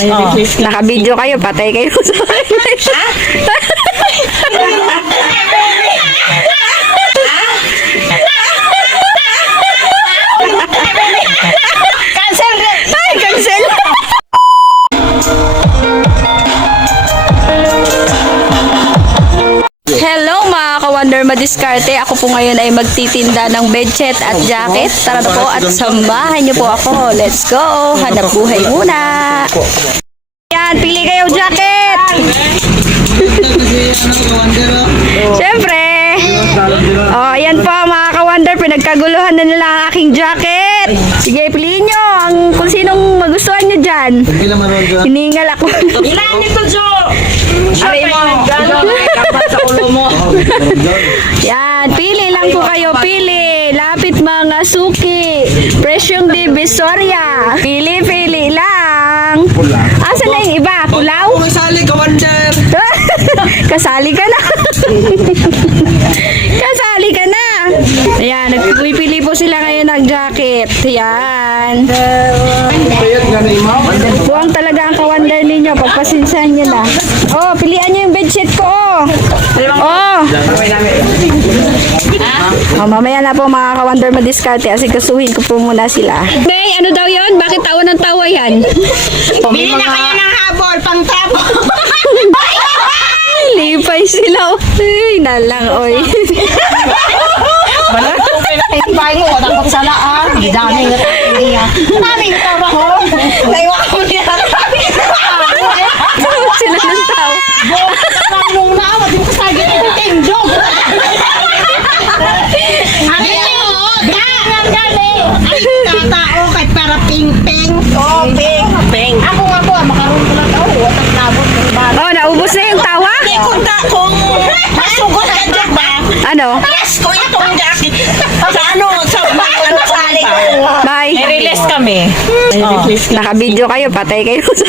Naka-video kayo, patay kayo sa cancel rin! Ay, cancel! Hello mga ka-Wonder Madiskarte. Ako po ngayon ay magtitinda ng bedsheet at jacket. Tara na po at samahan niyo po ako. Let's go! Hanap buhay muna! Yan, pili kayo jacket! Siyempre! Oh, ayan po mga ka-Wonder. Pinagkaguluhan na nila ang aking jacket. Sige, piliin nyo kung sinong magustuhan nyo dyan. Hiningal ako. Ilan nito, Jo? Aray mo. Sa ulo mo. Yan, pili lang po kayo. Pili. Lapit mga suki. Presyong Divisoria. Pili lang. Asa na yung iba? Pulaw? Kasali ka, Wonder. Kasali ka na. Kasali ka na. Ayan, nagpipili po sila ngayon ng jacket. Ayan. Buwang talaga ang ka-Wonder ninyo. Pagpasinsahan nyo na. Oh, pilihan nyo yung bedsheet ko. Oh. Oh, mamaya na po mga ka-Wonder Madiskarte. Asikasuhin ko po muna sila. May, ano daw yon? Bakit tawa ng tawa yan? Bili na kayo ng habol, pang trapo. Lipay sila. Ay, nalang, oy. Bahay mo, dapat sa laan. Dami nga tayo. Dami nga tayo ako. Naiwa ko niya. Sila ng tao. Nung nawa, di ko sagit yung tindog. Ano yun? Ang galing. Ay, tatao kay para ping-ping. Oh, ping. Ako nga po, makaroon ko lang daw. Watak labot. Oh, naubos na yung tawa? Hindi kung masugot ka dyan ba? Ano? Yes, ko itong jacket. Sa ano, sa ano sali ko. Bye. Release kami. Naka-video kayo, patay kayo sa